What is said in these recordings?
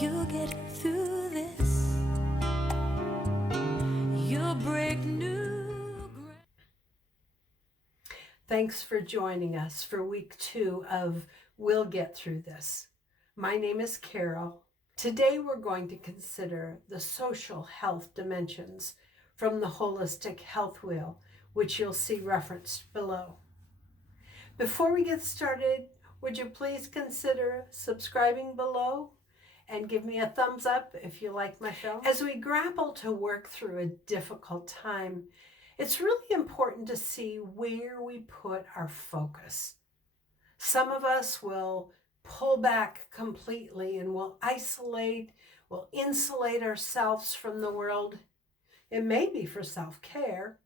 You'll get through this. You'll break new ground. Thanks for joining us for week 2 of We'll Get Through This. My name is Carol. Today we're going to consider the social health dimensions from the Holistic Health Wheel, which you'll see referenced below. Before we get started, would you please consider subscribing below and give me a thumbs up if you like my film? As we grapple to work through a difficult time, it's really important to see where we put our focus. Some of us will pull back completely and will isolate, will insulate ourselves from the world. It may be for self-care.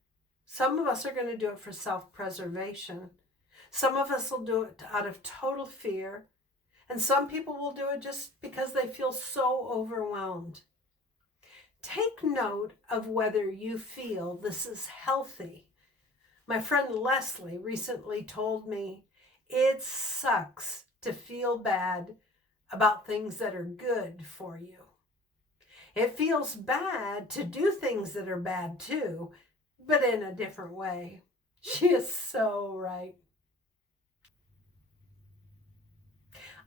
Some of us are going to do it for self-preservation. Some of us will do it out of total fear. And some people will do it just because they feel so overwhelmed. Take note of whether you feel this is healthy. My friend Leslie recently told me it sucks to feel bad about things that are good for you. It feels bad to do things that are bad too, but in a different way. She is so right.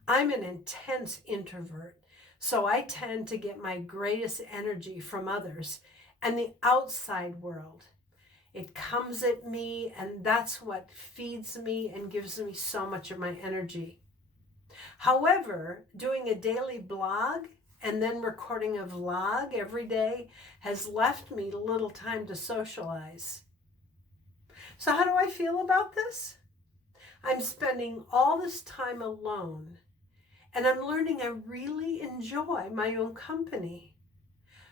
I'm an intense introvert, so I tend to get my greatest energy from others and the outside world. It comes at me, and that's what feeds me and gives me so much of my energy. However, doing a daily blog and then recording a vlog every day has left me little time to socialize. So how do I feel about this? I'm spending all this time alone. And I'm learning I really enjoy my own company.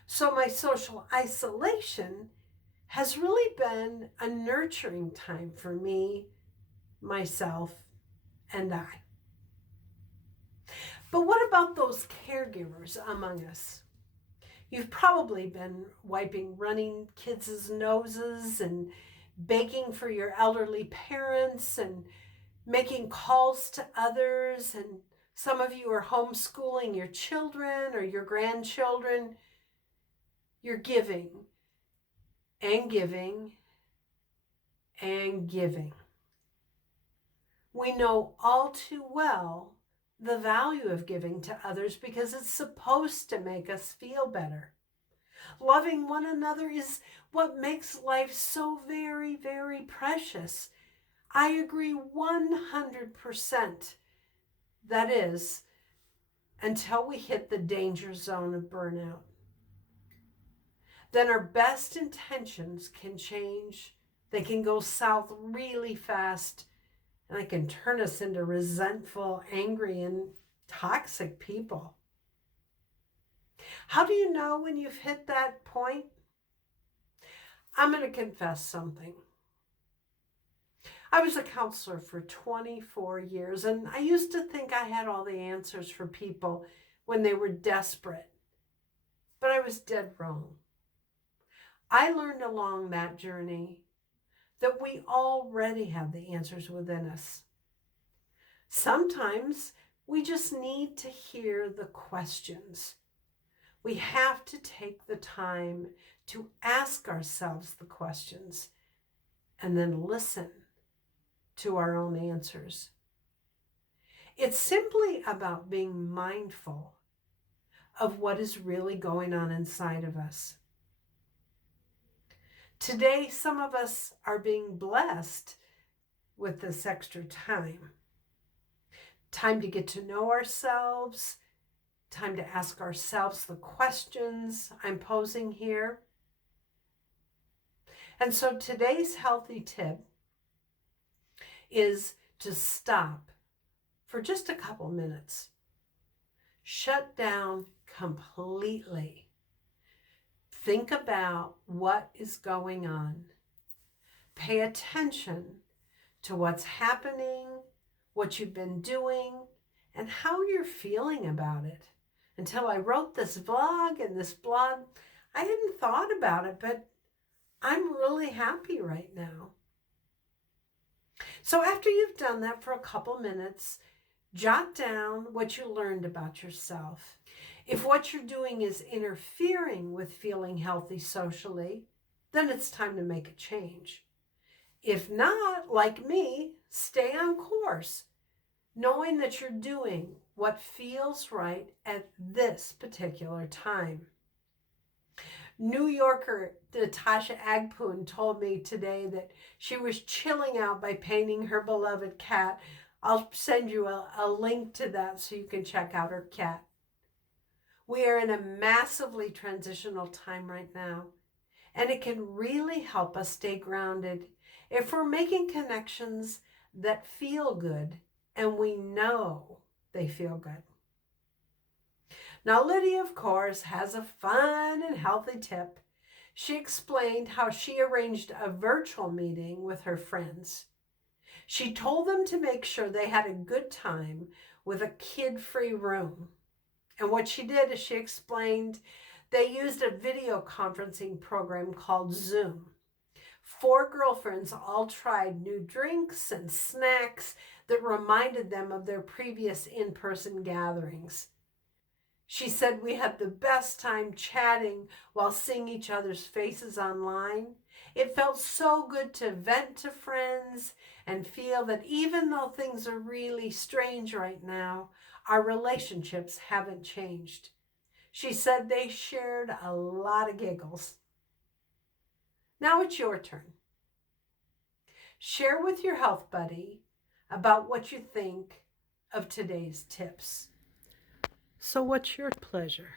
So my social isolation has really been a nurturing time for me, myself, and I. But what about those caregivers among us? You've probably been wiping running kids' noses and baking for your elderly parents and making calls to others, and some of you are homeschooling your children or your grandchildren. You're giving and giving and giving. We know all too well the value of giving to others because it's supposed to make us feel better. Loving one another is what makes life so very, very precious. I agree 100%. That is, until we hit the danger zone of burnout. Then our best intentions can change. They can go south really fast, and they can turn us into resentful, angry, and toxic people. How do you know when you've hit that point? I'm going to confess something. I was a counselor for 24 years, and I used to think I had all the answers for people when they were desperate. But I was dead wrong. I learned along that journey that we already have the answers within us. Sometimes we just need to hear the questions. We have to take the time to ask ourselves the questions and then listen to our own answers. It's simply about being mindful of what is really going on inside of us. Today, some of us are being blessed with this extra time. Time to get to know ourselves, time to ask ourselves the questions I'm posing here. And so today's healthy tip is to stop for just a couple minutes. Shut down completely. Think about what is going on. Pay attention to what's happening, what you've been doing, and how you're feeling about it. Until I wrote this vlog and this blog, I hadn't thought about it, but I'm really happy right now. So after you've done that for a couple minutes, jot down what you learned about yourself. If what you're doing is interfering with feeling healthy socially, then it's time to make a change. If not, like me, stay on course, knowing that you're doing what feels right at this particular time. New Yorker Natasha Agpool told me today that she was chilling out by painting her beloved cat. I'll send you a link to that so you can check out her cat. We are in a massively transitional time right now, and it can really help us stay grounded if we're making connections that feel good and we know they feel good. Now, Lydia, of course, has a fun and healthy tip. She explained how she arranged a virtual meeting with her friends. She told them to make sure they had a good time with a kid-free room. And what she did is she explained they used a video conferencing program called Zoom. 4 girlfriends all tried new drinks and snacks that reminded them of their previous in-person gatherings. She said we had the best time chatting while seeing each other's faces online. It felt so good to vent to friends and feel that even though things are really strange right now, our relationships haven't changed. She said they shared a lot of giggles. Now it's your turn. Share with your health buddy about what you think of today's tips. So what's your pleasure?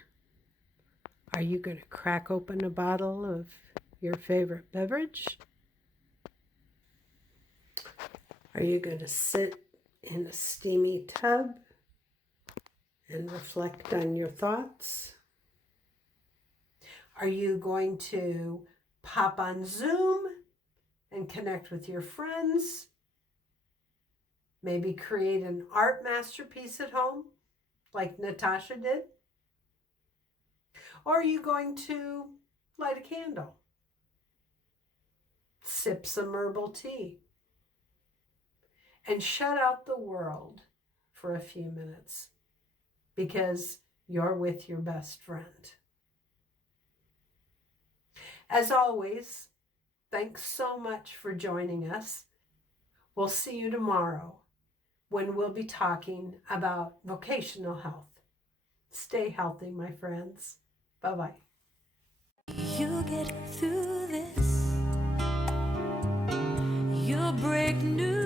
Are you going to crack open a bottle of your favorite beverage? Are you going to sit in a steamy tub and reflect on your thoughts? Are you going to pop on Zoom and connect with your friends? Maybe create an art masterpiece at home like Natasha did? Or are you going to light a candle? Sip some herbal tea? And shut out the world for a few minutes because you're with your best friend. As always, thanks so much for joining us. We'll see you tomorrow when we'll be talking about vocational health. Stay healthy, my friends. Bye-bye. You get through this, you'll break new